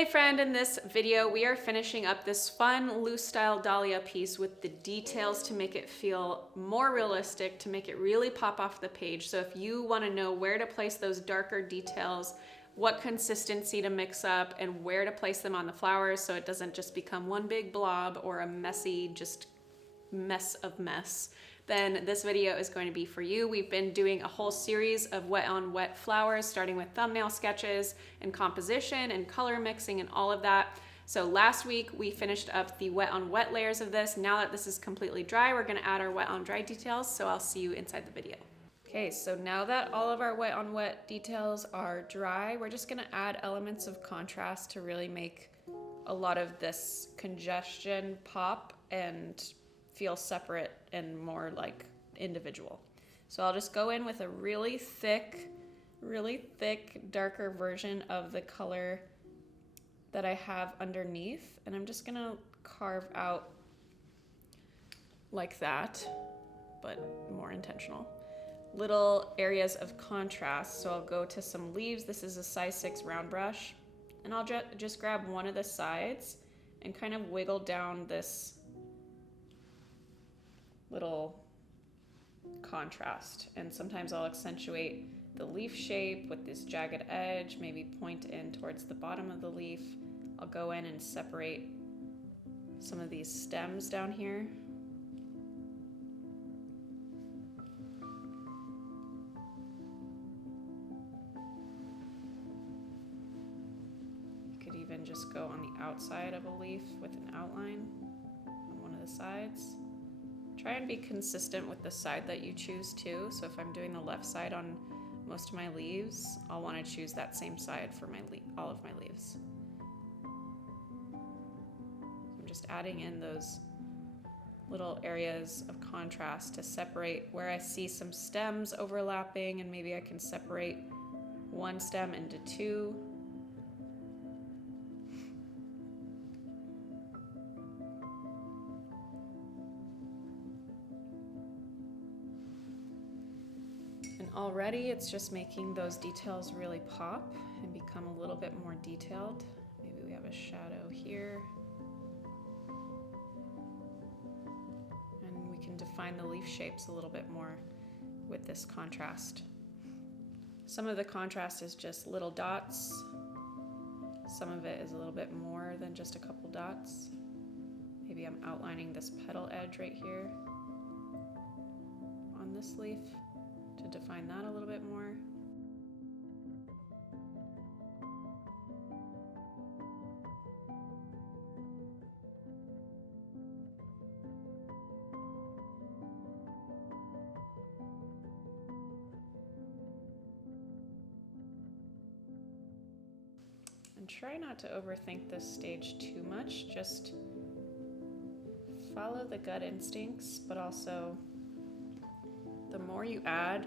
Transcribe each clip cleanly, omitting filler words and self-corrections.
Hey friend, in this video we are finishing up this fun loose style dahlia piece with the details to make it feel more realistic, to make it really pop off the page. So if you want to know where to place those darker details, what consistency to mix up, and where to place them on the flowers so it doesn't just become one big blob or a messy just mess of mess, then this video is going to be for you. We've been doing a whole series of wet on wet flowers, starting with thumbnail sketches and composition and color mixing and all of that. So last week we finished up the wet on wet layers of this. Now that this is completely dry, we're gonna add our wet on dry details. So I'll see you inside the video. Okay, so now that all of our wet on wet details are dry, we're just gonna add elements of contrast to really make a lot of this congestion pop and feel separate and more like individual. So I'll just go in with a really thick, darker version of the color that I have underneath, and I'm just gonna carve out like that, but more intentional. Little areas of contrast. So I'll go to some leaves. This is a size 6 round brush, and I'll just grab one of the sides and kind of wiggle down this little contrast. And sometimes I'll accentuate the leaf shape with this jagged edge, maybe point in towards the bottom of the leaf. I'll go in and separate some of these stems down here. You could even just go on the outside of a leaf with an outline on one of the sides. Try and be consistent with the side that you choose too. So if I'm doing the left side on most of my leaves, I'll want to choose that same side for all of my leaves. I'm just adding in those little areas of contrast to separate where I see some stems overlapping, and maybe I can separate one stem into two. Already it's just making those details really pop and become a little bit more detailed. Maybe we have a shadow here. And we can define the leaf shapes a little bit more with this contrast. Some of the contrast is just little dots. Some of it is a little bit more than just a couple dots. Maybe I'm outlining this petal edge right here on this leaf to define that a little bit more. And try not to overthink this stage too much. Just follow the gut instincts, but also the more you add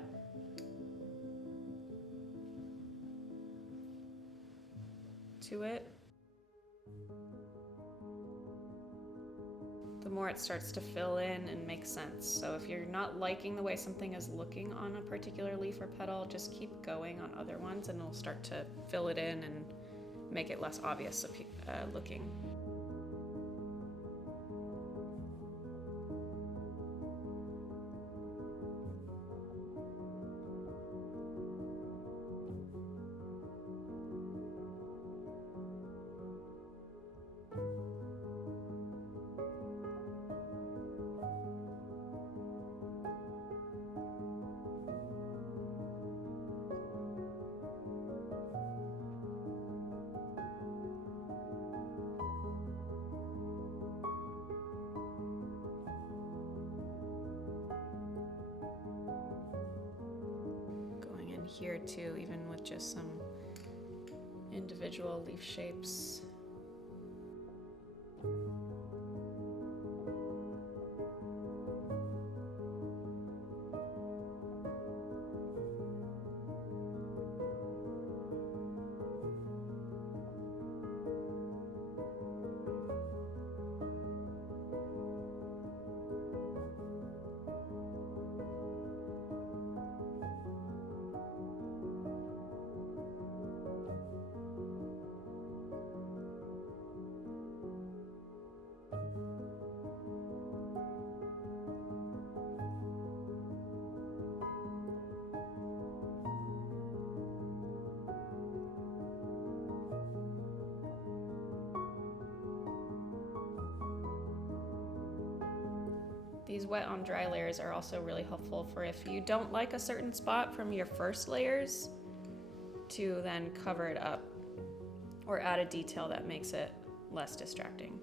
to it, the more it starts to fill in and make sense. So if you're not liking the way something is looking on a particular leaf or petal, just keep going on other ones and it'll start to fill it in and make it less obvious looking. Here too, even with just some individual leaf shapes. These wet on dry layers are also really helpful for if you don't like a certain spot from your first layers, to then cover it up or add a detail that makes it less distracting.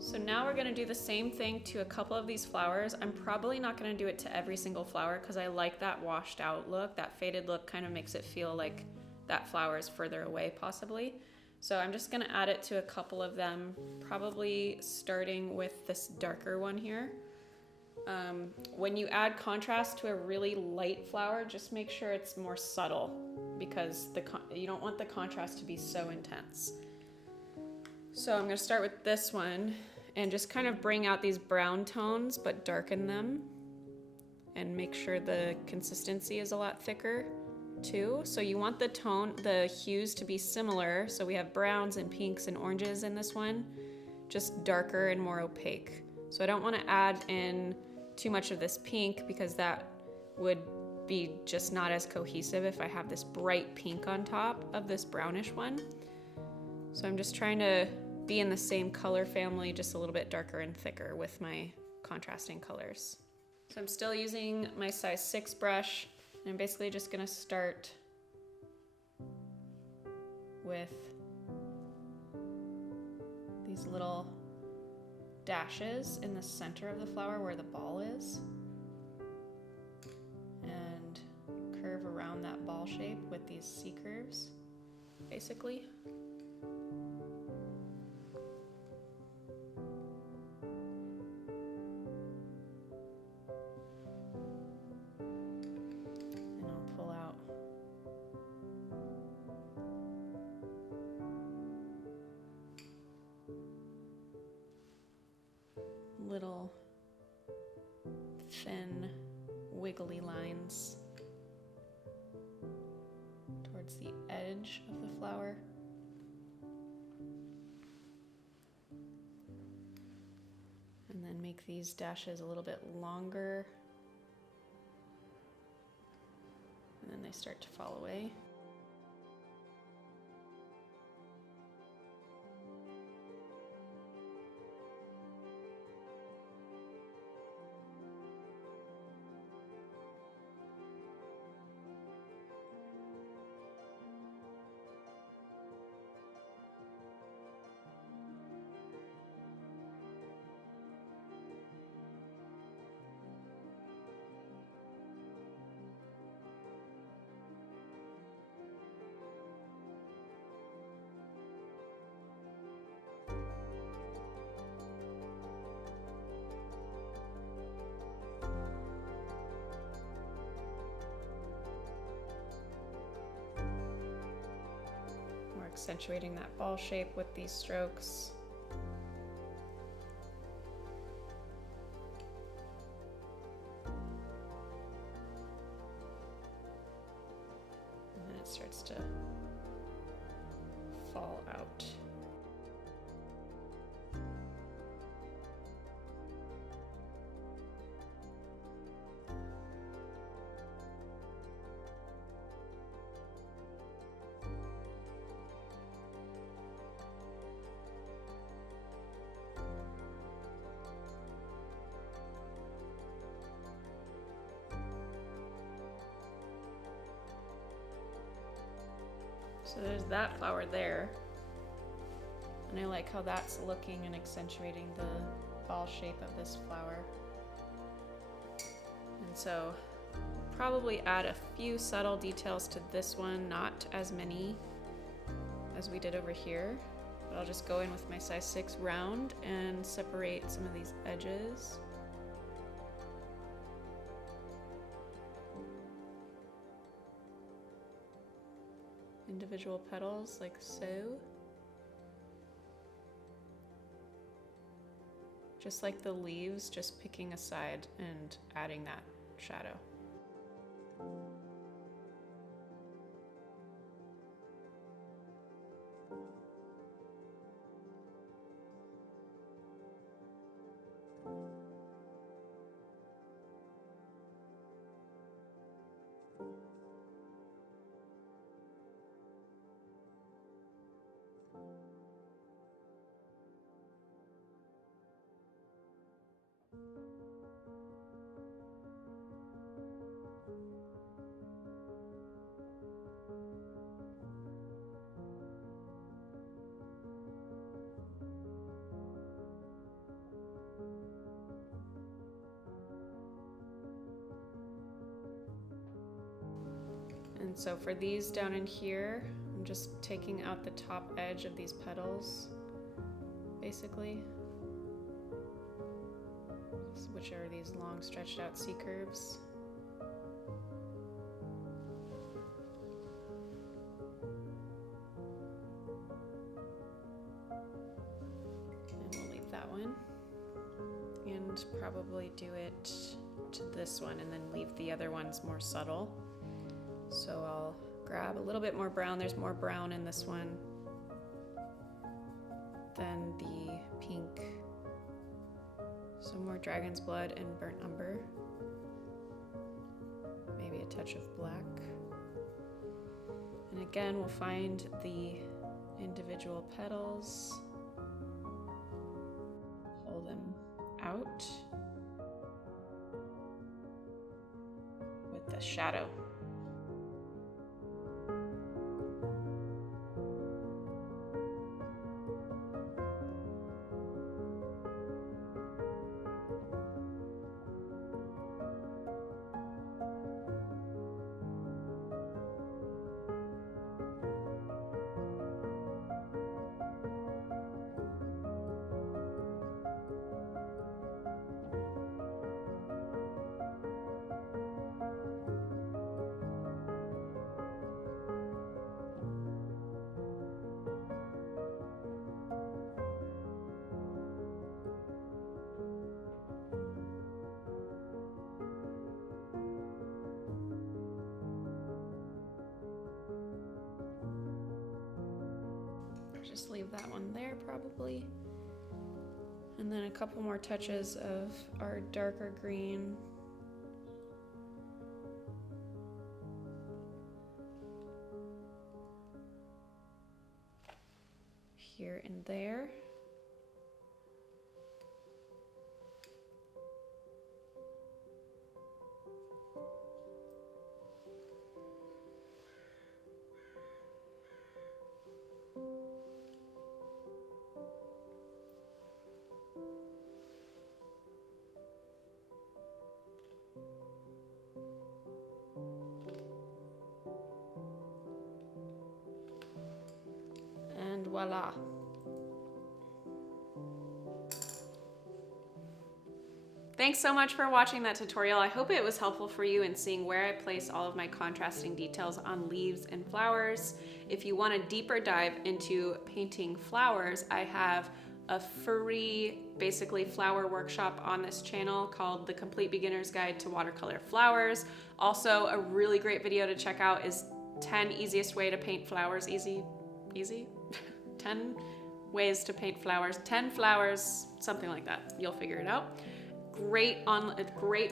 So now we're gonna do the same thing to a couple of these flowers. I'm probably not gonna do it to every single flower because I like that washed out look. That faded look kind of makes it feel like that flower is further away possibly. So I'm just gonna add it to a couple of them, probably starting with this darker one here. When you add contrast to a really light flower, just make sure it's more subtle because you don't want the contrast to be so intense. So I'm gonna start with this one and just kind of bring out these brown tones, but darken them and make sure the consistency is a lot thicker too. So you want the hues to be similar. So we have browns and pinks and oranges in this one, just darker and more opaque. So I don't want to add in too much of this pink because that would be just not as cohesive if I have this bright pink on top of this brownish one. So I'm just trying to be in the same color family, just a little bit darker and thicker with my contrasting colors. So I'm still using my size 6 brush, and I'm basically just gonna start with these little dashes in the center of the flower where the ball is, and curve around that ball shape with these C curves, basically. Little thin wiggly lines towards the edge of the flower. And then make these dashes a little bit longer. And then they start to fall away. Accentuating that ball shape with these strokes. And then it starts to fall out. So there's that flower there, and I like how that's looking and accentuating the ball shape of this flower. And so probably add a few subtle details to this one, not as many as we did over here, but I'll just go in with my size 6 round and separate some of these edges. Individual petals like so. Just like the leaves, just picking a side and adding that shadow. And so for these down in here, I'm just taking out the top edge of these petals, basically, which are these long stretched out C curves. And we'll leave that one. And probably do it to this one and then leave the other ones more subtle. So I'll grab a little bit more brown. There's more brown in this one than the pink. Some more dragon's blood and burnt umber. Maybe a touch of black. And again, we'll find the individual petals. Pull them out with the shadow. Just leave that one there probably. And then a couple more touches of our darker green. Here and there. And voila. Thanks so much for watching that tutorial. I hope it was helpful for you in seeing where I place all of my contrasting details on leaves and flowers. If you want a deeper dive into painting flowers, I have a free, basically, flower workshop on this channel called The Complete Beginner's Guide to Watercolor Flowers. Also, a really great video to check out is 10 easiest way to paint flowers. Easy? 10 ways to paint flowers. 10 flowers, something like that. You'll figure it out. Great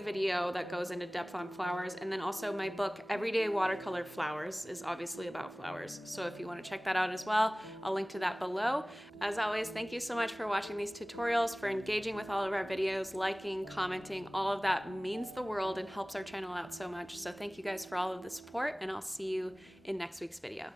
video that goes into depth on flowers. And then also my book, Everyday Watercolor Flowers, is obviously about flowers. So if you want to check that out as well, I'll link to that below. As always, thank you so much for watching these tutorials, for engaging with all of our videos, liking, commenting. All of that means the world and helps our channel out so much. So thank you guys for all of the support, and I'll see you in next week's video.